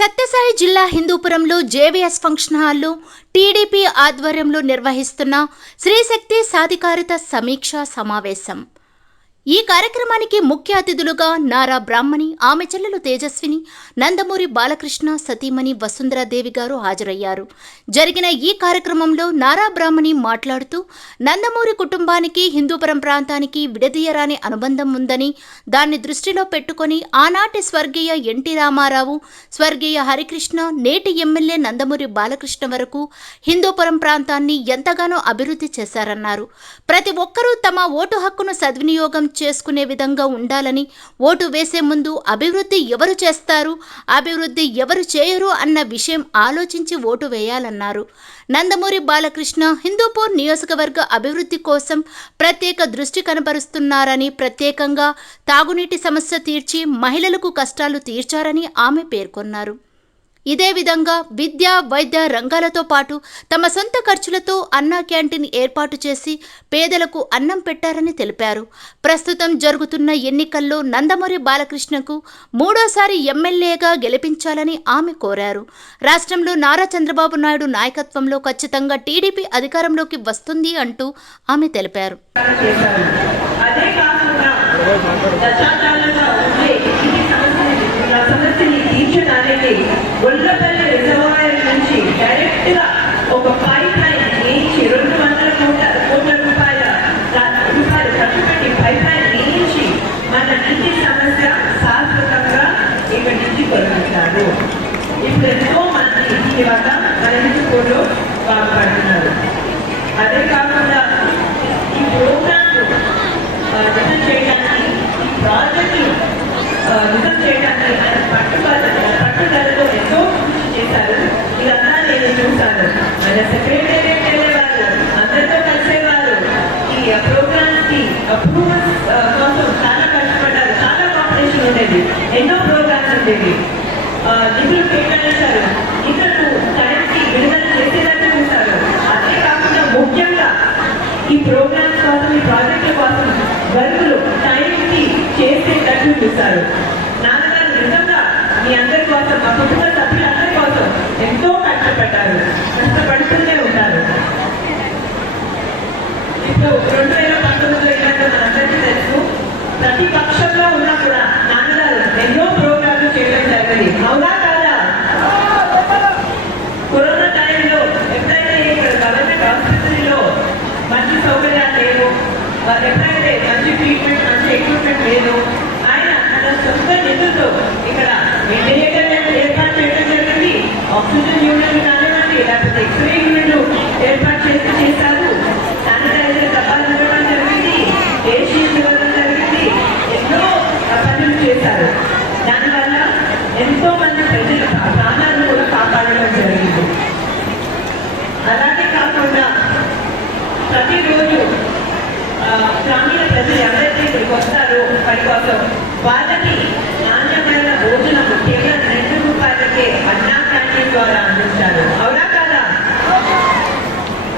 సత్యసాయి జిల్లా హిందూపురంలో JVS function హాల్లో టీడీపీ ఆధ్వర్యంలో నిర్వహిస్తున్న శ్రీశక్తి సాధికారిత సమీక్షా సమావేశం. ఈ కార్యక్రమానికి ముఖ్య అతిథులుగా నారా బ్రాహ్మణి ఆమె చెల్లెలు తేజస్విని నందమూరి బాలకృష్ణ సతీమణి వసుంధరాదేవి గారు హాజరయ్యారు. జరిగిన ఈ కార్యక్రమంలో నారా బ్రాహ్మణి మాట్లాడుతూ నందమూరి కుటుంబానికి హిందూపురం ప్రాంతానికి విడదీయరాని అనుబంధం ఉందని దాన్ని దృష్టిలో పెట్టుకొని ఆనాటి స్వర్గీయ ఎన్టీ రామారావు స్వర్గీయ హరికృష్ణ నేటి ఎమ్మెల్యే నందమూరి బాలకృష్ణ వరకు హిందూపురం ప్రాంతాన్ని ఎంతగానో అభివృద్ధి చేశారన్నారు. ప్రతి ఒక్కరూ తమ ఓటు హక్కును సద్వినియోగం చేసుకునే విధంగా ఉండాలని ఓటు వేసే ముందు అభివృద్ధి ఎవరు చేస్తారు అభివృద్ధి ఎవరు చేయరు అన్న విషయం ఆలోచించి ఓటు వేయాలన్నారు. నందమూరి బాలకృష్ణ హిందూపూర్ నియోజకవర్గ అభివృద్ధి కోసం ప్రత్యేక దృష్టి కనబరుస్తున్నారని ప్రత్యేకంగా తాగునీటి సమస్య తీర్చి మహిళలకు కష్టాలు తీర్చారని ఆమె పేర్కొన్నారు. ఇదే విధంగా విద్య వైద్య రంగాలతో పాటు తమ సొంత ఖర్చులతో అన్నా క్యాంటీన్ ఏర్పాటు చేసి పేదలకు అన్నం పెట్టారని తెలిపారు. ప్రస్తుతం జరుగుతున్న ఎన్నికల్లో నందమూరి బాలకృష్ణకు మూడోసారి ఎమ్మెల్యేగా గెలిపించాలని ఆమె కోరారు. రాష్ట్రంలో నారా చంద్రబాబు నాయుడు నాయకత్వంలో ఖచ్చితంగా టీడీపీ అధికారంలోకి వస్తుంది అంటూ ఆమె తెలిపారు చేశారు అదే కాకుండా దశాబ్దాలుగా ఉండే ఈ సమస్యని ఆ సమస్యని ఒళ్ళపల్లి రిజర్వాయర్ నుంచి డైరెక్ట్గా ఒక పైప్ లైన్ వేయించి రెండు వందల కోట్ల కోట్ల రూపాయల రూపాయలు ఖర్చు పెట్టి పైప్ లైన్ వేయించి మన నీటి సమస్య శాశ్వతంగా ఇక్కడి నుంచి తొలగించారు ఇప్పుడు ఎంతో మంది ఈ వద్ద మన ఇంటికోలో బాగుపడుతున్నారు అదే కాదు చేసేటట్టు చూశారు. నాన్నగారు నిజంగా మీ అందరి కోసం మా కుటుంబ సభ్యులందరి కోసం ఎంతో కష్టపడ్డారు. కష్టపడుతూనే ఉంటారు ఇప్పుడు రెండు వేల పంతొమ్మిదిలో ఏంటంటే మనందరికీ తెలుసు. ప్రతి పక్షంలో ఉన్నా కూడా నాన్నగారు ఎన్నో ప్రోగ్రాంలు చేయడం జరిగింది. అవునా? కోసం వాళ్ళకి నాణ్యమైన భోజనం కేవలం రెండు రూపాయలకే అన్నా క్యాంటీన్ ద్వారా అందించారు అవునా కాదా?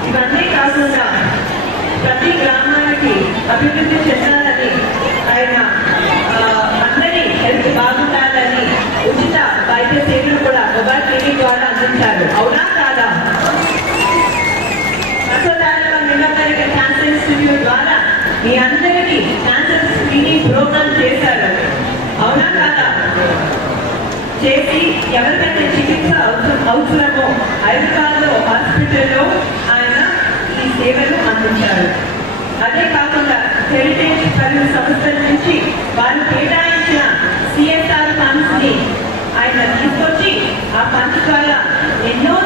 ఇవన్నీ కాకుండా ప్రతి గ్రామానికి అభివృద్ధి చెందాలని ఆయన అందరి హెల్త్ బాగుండాలని ఉచిత వైద్య సేవలు కూడా మొబైల్ క్లినిక్ ద్వారా అందించారు. అవునా కాదా? అసోదారుల నిలబడిన క్యాన్సర్ ఇన్స్టిట్యూట్ ద్వారా మీ అందరూ క్యాన్సర్ స్క్రీనింగ్ ప్రోగ్రామ్ చేశారు అవునా కాదా చేసి ఎవరికైతే చికిత్స అవసరం అవసరమో హైదరాబాద్లో హాస్పిటల్లో ఆయన ఈ సేవలు అందించారు. అదే కాకుండా హెరిటేజ్ కలిగిన సంస్థల నుంచి వారు కేటాయించిన సిఎస్ఆర్ ఫండ్స్ని ఆయన తీసుకొచ్చి ఆ ఫండ్స్ ద్వారా ఎన్నో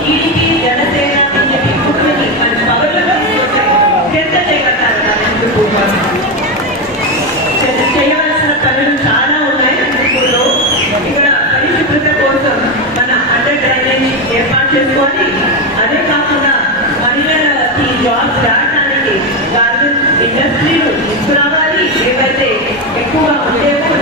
టీడీపీ జనసేన అని మన పవర్లలో చర్చ చేయగలరు చేయవలసిన పనులు చాలా ఉన్నాయి. ఇక్కడ పరిశుభ్రత కోసం మన అండర్ డ్రైనేజ్ ఏర్పాటు చేసుకొని అదే కాకుండా మహిళలకి జాబ్స్ రావడానికి గార్డెన్ ఇండస్ట్రీలు తీసుకురావాలి. ఏవైతే ఎక్కువగా ఉండేవో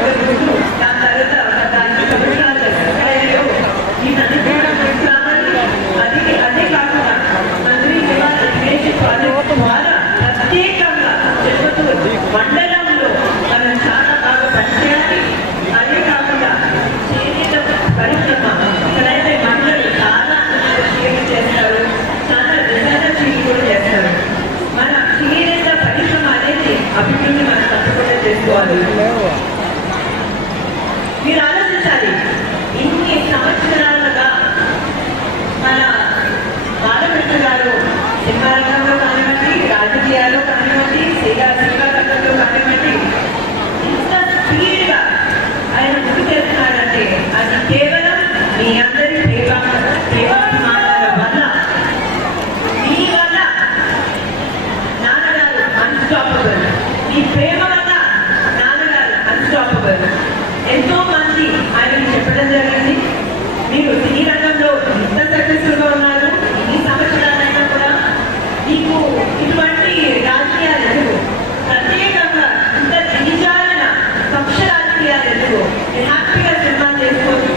అభివృద్ధి మనం తప్పకుండా చేసుకోవాలి. మీరు ఆలోచించాలి ఇన్ని సంవత్సరాలుగా మన బాలకృష్ణ గారు సింహారంగా